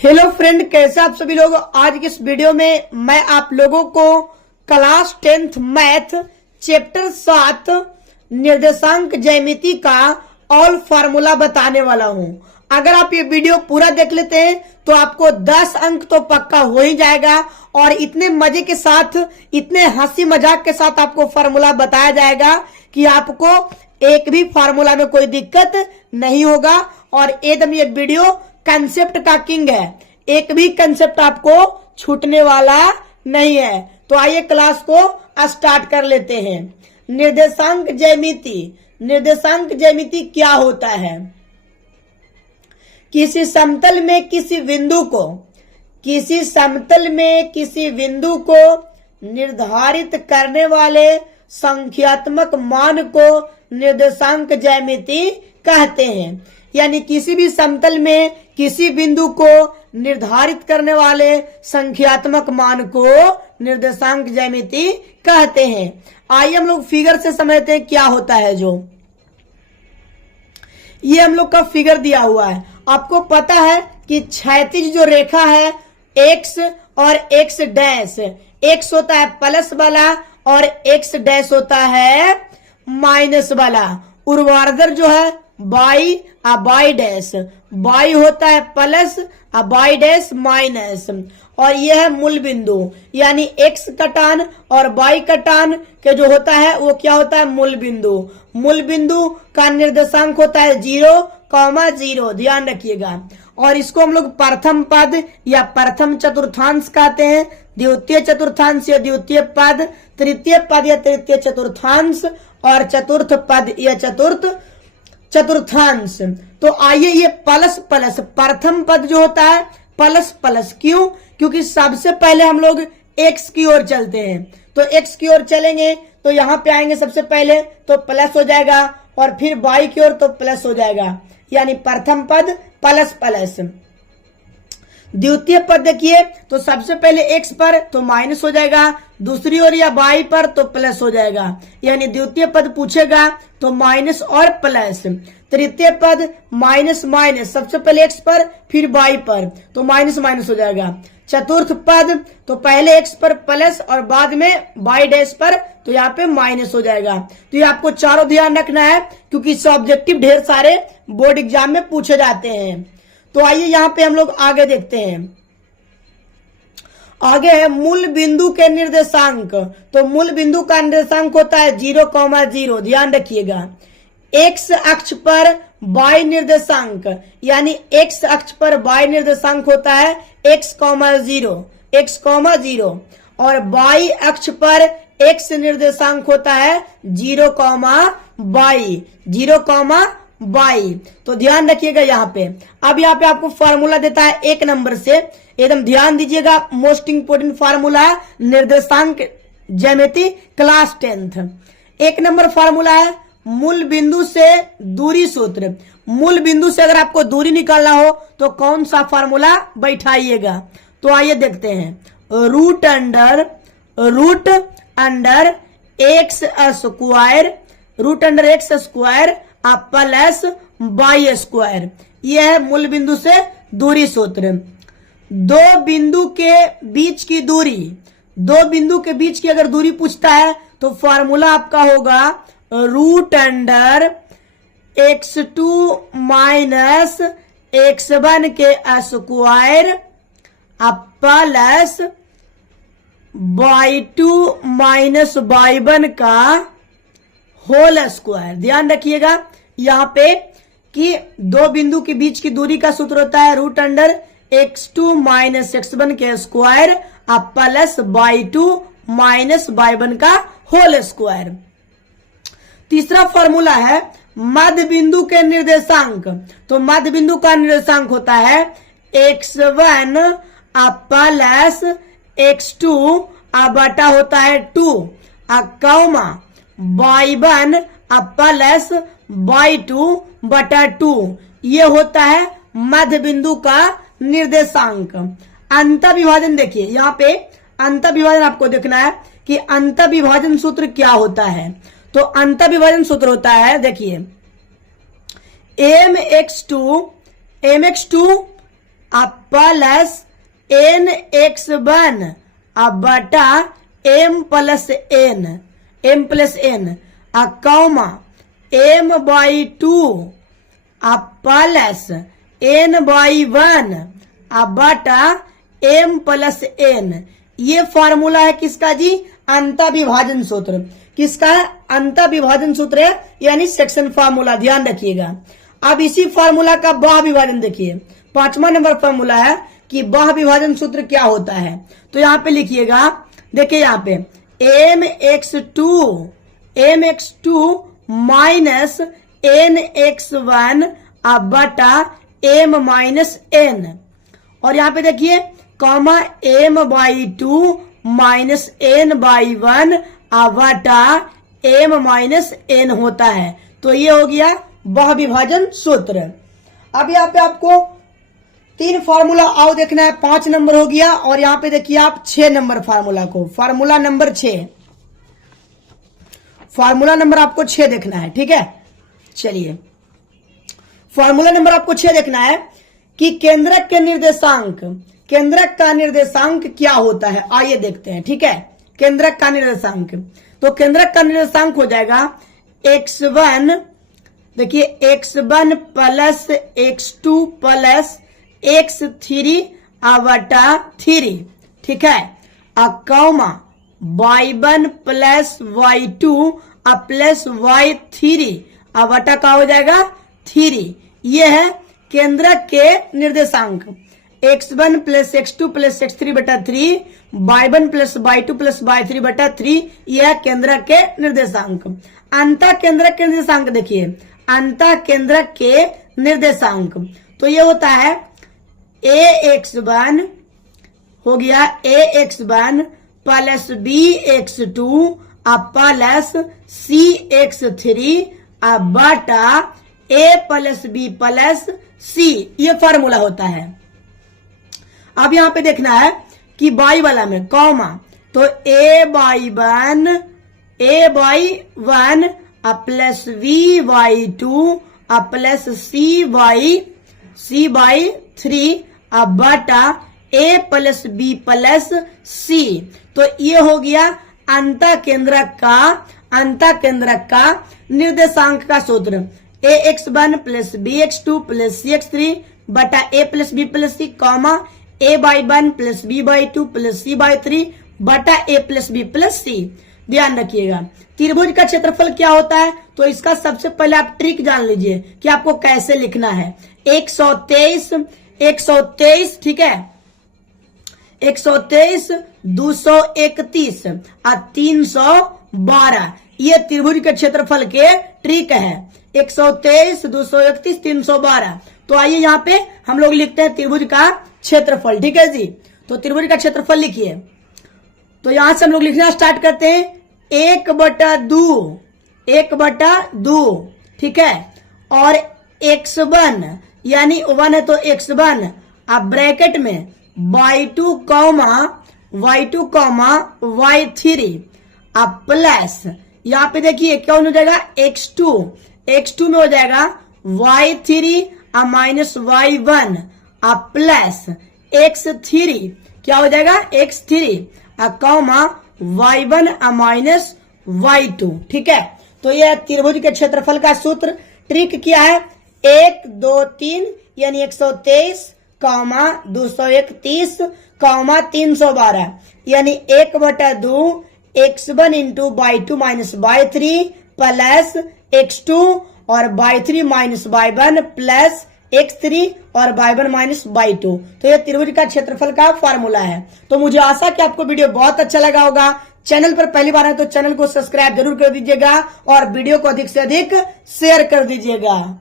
Hello friend, कैसे आप सभी लोग। आज की इस वीडियो में मैं आप लोगों को क्लास 10th मैथ चैप्टर 7 निर्देशांक ज्यामिति का ऑल फार्मूला बताने वाला हूं। अगर आप ये वीडियो पूरा देख लेते हैं तो आपको 10 अंक तो पक्का हो ही जाएगा और इतने मजे के साथ, इतने हंसी मजाक के साथ आपको फार्मूला बताया जाएगा कि आपको एक भी फार्मूला में कोई दिक्कत नहीं होगा। और एकदम ये वीडियो कंसेप्ट का किंग है, एक भी कंसेप्ट आपको छूटने वाला नहीं है। तो आइए क्लास को स्टार्ट कर लेते हैं। निर्देशांक ज्यामिति। निर्देशांक ज्यामिति क्या होता है? किसी समतल में किसी बिंदु को निर्धारित करने वाले संख्यात्मक मान को निर्देशांक ज्यामिति कहते हैं। यानी किसी भी समतल में किसी बिंदु को निर्धारित करने वाले संख्यात्मक मान को निर्देशांक ज्यामिति कहते हैं। आइए हम लोग फिगर से समझते हैं क्या होता है। जो ये हम लोग का फिगर दिया हुआ है, आपको पता है कि क्षैतिज जो रेखा है एक्स और एक्स डैश, एक्स होता है प्लस वाला और एक्स डैश होता है माइनस वाला। ऊर्ध्वाधर जो है बाई और बाई डैश, बाई होता है प्लस और बाई डैश माइनस। और यह है मूल बिंदु, यानी एक्स कटान और बाई कटान के जो होता है वो क्या होता है? मूल बिंदु। मूल बिंदु का निर्देशांक होता है 0,0। ध्यान रखिएगा। और इसको हम लोग प्रथम पद या प्रथम चतुर्थांश कहते हैं, द्वितीय चतुर्थांश या द्वितीय पद, तृतीय पद या तृतीय चतुर्थांश और चतुर्थ पद या चतुर्थांश। तो आइए ये प्लस प्लस प्रथम पद जो होता है प्लस प्लस, क्यों? क्योंकि सबसे पहले हम लोग एक्स की ओर चलते हैं। तो एक्स की ओर चलेंगे तो यहां पे आएंगे सबसे पहले तो प्लस हो जाएगा और फिर बाई की ओर तो प्लस हो जाएगा, यानी प्रथम पद प्लस प्लस। द्वितीय पद देखिए तो सबसे पहले एक्स पर तो माइनस हो जाएगा, दूसरी ओर या बाई पर तो प्लस हो जाएगा, यानी द्वितीय पद पूछेगा तो माइनस और प्लस। तृतीय पद माइनस माइनस, सबसे पहले एक्स पर फिर बाई पर तो माइनस माइनस हो जाएगा। चतुर्थ पद तो पहले एक्स पर प्लस और बाद में बाई डैश पर तो यहाँ पे माइनस हो जाएगा। तो ये आपको चारों ध्यान रखना है क्योंकि इससे ऑब्जेक्टिव ढेर सारे बोर्ड एग्जाम में पूछे जाते हैं। तो आइए यहाँ पे हम लोग आगे देखते हैं। आगे है मूल बिंदु के निर्देशांक। तो मूल बिंदु का निर्देशांक होता है 0,0। ध्यान रखिएगा। एक्स अक्ष पर बाई निर्देशांक, यानी एक्स अक्ष पर बाई निर्देशांक होता है x,0 और बाई अक्ष पर एक्स निर्देशांक होता है 0,22। तो ध्यान रखिएगा यहाँ पे। अब यहाँ पे आपको फार्मूला देता है 1 नंबर से, एकदम ध्यान दीजिएगा। मोस्ट इंपोर्टेंट फार्मूला है निर्देशांक ज्यामिति क्लास 10th। 1 नंबर फार्मूला है मूल बिंदु से दूरी सूत्र। मूल बिंदु से अगर आपको दूरी निकालना हो तो कौन सा फार्मूला बैठाइएगा? तो आइए देखते हैं। Root under X square plus Y square, यह है मूल बिंदु से दूरी सूत्र। दो बिंदु के बीच की अगर दूरी पूछता है तो फार्मूला आपका होगा root under x2 minus x1 के square plus y2 minus y1 का होल स्क्वायर। ध्यान रखिएगा यहाँ पे कि दो बिंदु के बीच की दूरी का सूत्र होता है root under x2 minus x1 के square plus y2 minus y1 का होल स्क्वायर। तीसरा फॉर्मूला है मध्य बिंदु के निर्देशांक। तो मध्य बिंदु का निर्देशांक होता है x1 प्लस x2 बटा होता है 2 कौमा y1 प्लस y2 बटा 2, ये होता है मध्य बिंदु का निर्देशांक। अंतःविभाजन देखिए, यहाँ पे अंतःविभाजन आपको देखना है कि अंतःविभाजन सूत्र क्या होता है। तो अंतःविभाजन सूत्र होता है, देखिए mx2 आप प्लस एन एक्स वन बटा M plus N comma M Y two plus N Y one बटा एम प्लस एन। ये फॉर्मूला है किसका जी? अंतःविभाजन सूत्र। किसका? अंतःविभाजन सूत्र है, यानी सेक्शन फॉर्मूला। ध्यान रखिएगा। अब इसी फॉर्मूला का बाह्य विभाजन देखिए, 5वां नंबर फॉर्मूला है कि बाह्य विभाजन सूत्र क्या होता है। तो यहाँ पे लिखिएगा, देखिए यहाँ पे M X two minus N X one बटा एम माइनस एन, और यहाँ पे देखिए comma M Y two minus N Y one बटा एम माइनस एन होता है। तो ये हो गया बाह्य विभाजन सूत्र। अब यहाँ पे आपको 3 फार्मूला आओ देखना है, 5 नंबर हो गया, और यहाँ पे देखिए आप 6 नंबर फार्मूला को, फार्मूला नंबर 6, फार्मूला नंबर आपको 6 देखना है। ठीक है, चलिए फार्मूला नंबर आपको 6 देखना है कि केंद्रक के निर्देशांक, केंद्रक का निर्देशांक क्या होता है, आइए देखते हैं। ठीक है, केंद्रक का निर्देशांक, तो केंद्रक का निर्देशांक हो जाएगा x1, देखिए x1 plus x2 plus x3 बटा 3। ठीक है, comma y1 plus y2 plus y3 बटा का हो जाएगा 3। ये है केंद्रक के निर्देशांक। x1 plus x2 plus x3 बटा 3, y1 plus y2 plus y3 बटा 3, यह है केंद्रक के निर्देशांक। अंतः केंद्रक के निर्देशांक देखिए, अंतः केंद्रक के निर्देशांक तो ये होता है ax1 हो गया ax1 plus bx2 plus cx3 बटा a plus b plus c, ये फॉर्मूला होता है। अब यहां पे देखना है कि बाई वाला में कॉमा, तो a by one plus v by two plus c by 3 बटा a plus b plus c। तो ये हो गया अंतः केंद्रक का निर्देशांक का सूत्र, ax1 plus bx2 plus cx3 बटा a plus b plus c, comma a by 1 plus b by 2 plus c by 3 बटा a plus b plus c। ध्यान रखिएगा त्रिभुज का क्षेत्रफल क्या होता है, तो इसका सबसे पहले आप ट्रिक जान लीजिए कि आपको कैसे लिखना है। 123, ठीक है, 123, 231 और 312, ये त्रिभुज के क्षेत्रफल के ट्रिक है। 123, 231, 312। तो आइए यहाँ पे हम लोग लिखते हैं त्रिभुज का क्षेत्रफल। ठीक है जी, तो त्रिभुज का क्षेत्रफल लिखिए। तो यहां से हम लोग लिखना स्टार्ट करते हैं 1/2, ठीक है, और x1 यानी 1 है तो x1 अब ब्रैकेट में y2 y3 अब प्लस यहाँ पे देखिए क्या हो जाएगा x2 में हो जाएगा y3 माइनस y1 अब प्लस x3 क्या हो जाएगा x3 comma y1 minus y2। ठीक है, तो यह त्रिभुज के क्षेत्रफल का सूत्र। ट्रिक क्या है, 1, 2, 3 यानी 123 कॉमा 231 कॉमा 312 यानी 1/2 x1 into y2 minus y3 plus x2 और y3 minus y1 plus x3 और y1 माइनस y2। तो यह त्रिभुज का क्षेत्रफल का फॉर्मूला है। तो मुझे आशा कि आपको वीडियो बहुत अच्छा लगा होगा। चैनल पर पहली बार है तो चैनल को सब्सक्राइब जरूर कर दीजिएगा और वीडियो को अधिक से अधिक शेयर कर दीजिएगा।